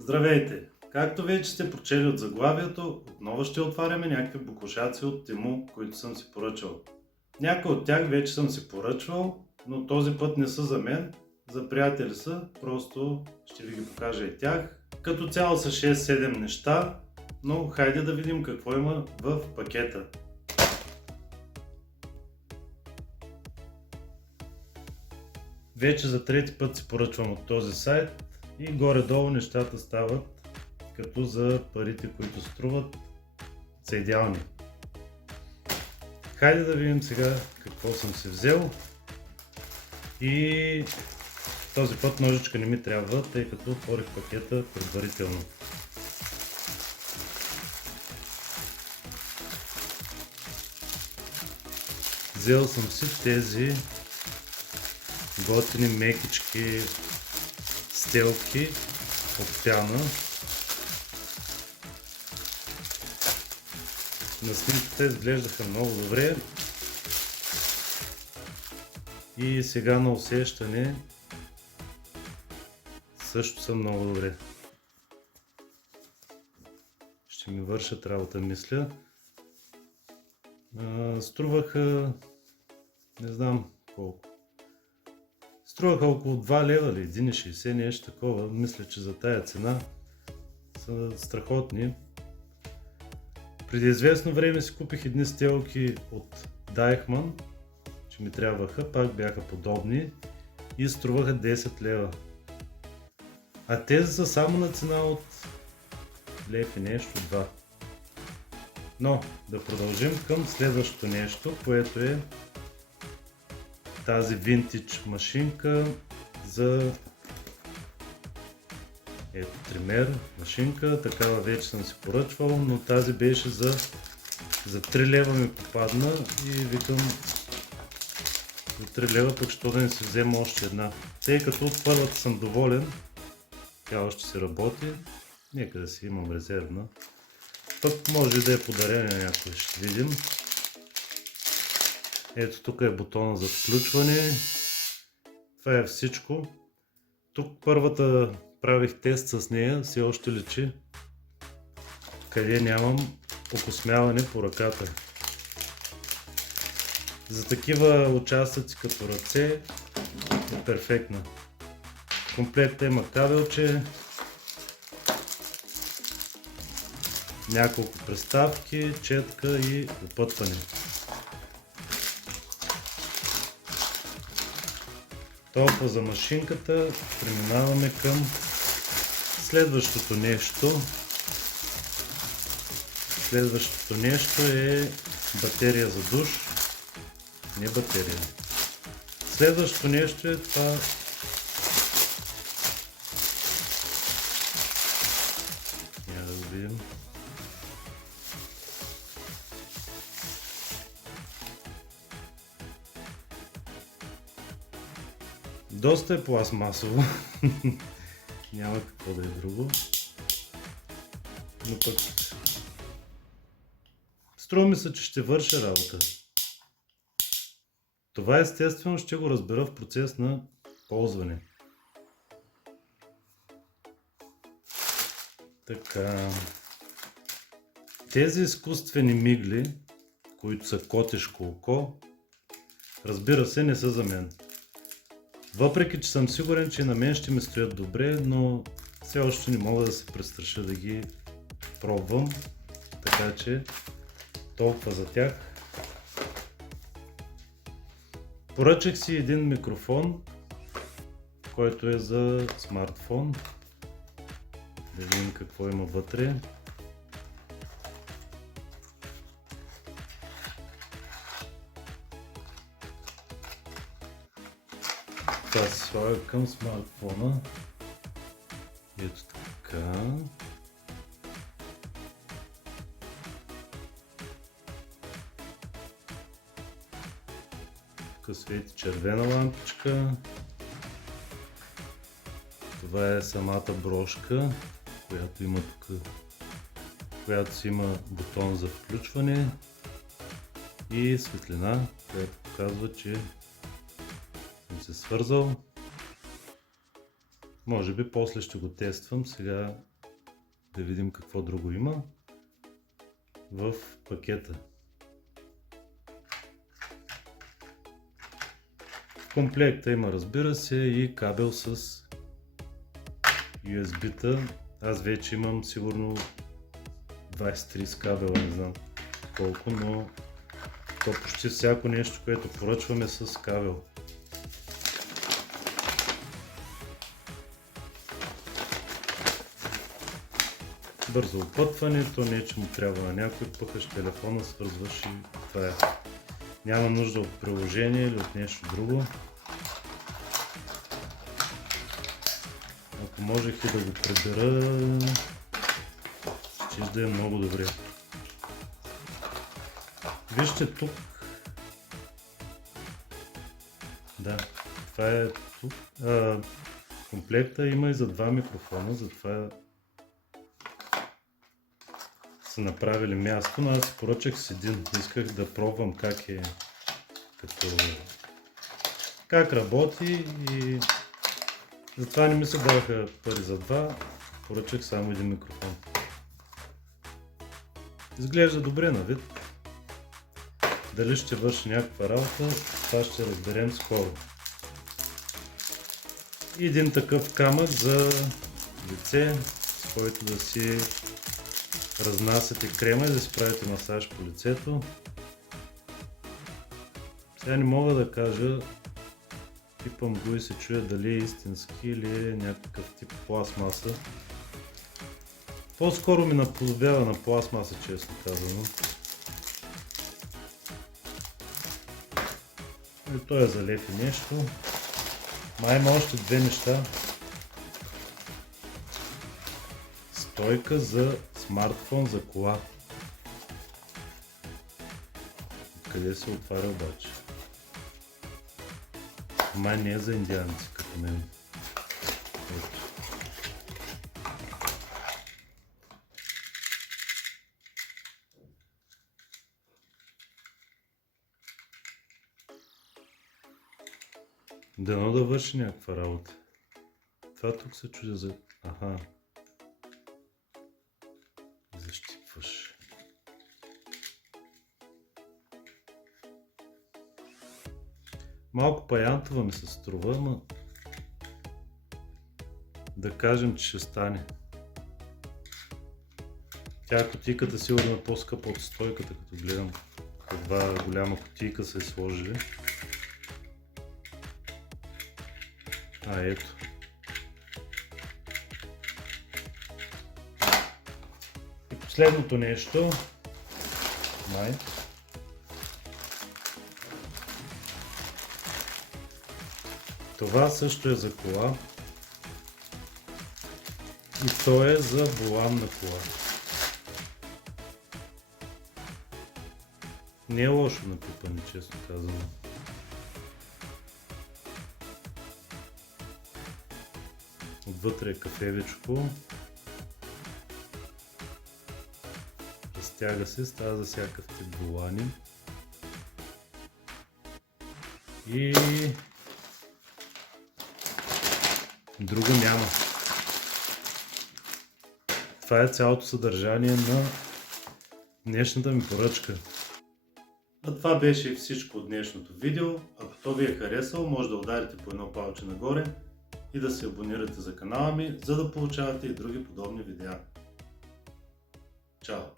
Здравейте! Както вече сте прочели от заглавието, отново ще отваряме някакви буклушаци от Тему, които съм си поръчал. Някои от тях вече съм си поръчвал, но този път не са за мен, за приятели са, просто ще ви ги покажа и тях. Като цяло са 6-7 неща, но хайде да видим какво има в пакета. Вече за трети път си поръчвам от този сайт и горе-долу нещата стават като за парите, които струват, са идеални. Хайде да видим сега какво съм си взел. И този път ножичка не ми трябва, тъй като отворих пакета предварително. Взел съм си тези готини мекички стелки от пяна. На снимката изглеждаха много добре и сега на усещане също са много добре. Ще ми вършат работа, мисля. Струваха, не знам колко. Струваха около 2 лева или 1,60, нещо такова. Мисля, че за тая цена са страхотни. Преди известно време си купих едни стелки от Дайхман, че ми трябваха, пак бяха подобни и струваха 10 лева. А тези са само на цена от лев и нещо, 2. Но да продължим към следващото нещо, което е тази винтидж машинка за тример машинка. Такава вече съм си поръчвал, но тази беше за 3 лева ми попадна и викам за 3 лева, пък що да не си взема още една. Тъй като от първата съм доволен, тя още си работи, нека да си имам резервна. Пък може да е подарение на някой, ще видим. Ето тук е бутона за включване. Това е всичко. Тук първата правих тест с нея, все още личи къде нямам окосмяване по ръката. За такива участъци като ръце е перфектна. В комплекта има кабелче, няколко приставки, четка и опътване. Толкова за машинката. Преминаваме към следващото нещо. Следващото нещо е батерия за душ. Не батерия. Следващото нещо е това. Няма да го видим. Доста е пластмасово. Няма какво да е друго. Но пък струва ми се, че ще върша работа. Това естествено ще го разбера в процес на ползване. Така. Тези изкуствени мигли, които са котешко око, разбира се, не са за мен. Въпреки че съм сигурен, че на мен ще ми стоят добре, но все още не мога да се престраша да ги пробвам, така че толкова за тях. Поръчах си един микрофон, който е за смартфон. Да видим какво има вътре. Това се слага към смартфона. Ето така. Тук свети червена лампичка. Това е самата брошка, която има тук, която си има бутон за включване и светлина, която показва, че се свързал. Може би после ще го тествам, сега да видим какво друго има в пакета. В комплекта има, разбира се, и кабел с USB-та. Аз вече имам сигурно 23 кабела, не знам колко, но то почти всяко нещо, което поръчваме с кабел. Бързо опътване, то не е, че му трябва на някой, пъкаш телефона, свързваш и това е. Няма нужда от приложение или от нещо друго. Ако можех и да го прибера, ще да е много добре. Вижте тук. Да, това е тук. Комплекта има и за два микрофона, затова са направили място, но аз поръчах с един. Исках да пробвам как работи и затова не ми се даваха пари за два, поръчах само един микрофон. Изглежда добре на вид. Дали ще върши някаква работа, това ще разберем скоро. И един такъв камък за лице, с който да си разнасяте крема и да си правите масаж по лицето. Сега не мога да кажа, пипам го и се чуя дали е истински или е някакъв тип пластмаса. По-скоро ми наподобява на пластмаса, честно казано. И той е за лев и нещо. Май има още две неща. Стойка за смартфон за кола. Къде се отваря обаче? Май не е за индианци, като мен. Дано да върши някаква работа. Това тук се чудя за... Аха. Защипваш. Малко паянтова ми се струва, но да кажем, че ще стане. Тя кутийката сигурно е по-скъпа от стойката, като гледам каква голяма кутийка са сложили. Ето. И последното нещо, май. Това също е за кола. И то е за волан на кола. Не е лошо напипане, честно казано. Отвътре е кафевичко. Разтяга се, става за всякакъв тип волани. И друго няма. Това е цялото съдържание на днешната ми поръчка. А това беше всичко от днешното видео. Ако то ви е харесало, може да ударите по едно палче нагоре и да се абонирате за канала ми, за да получавате и други подобни видеа. Чао!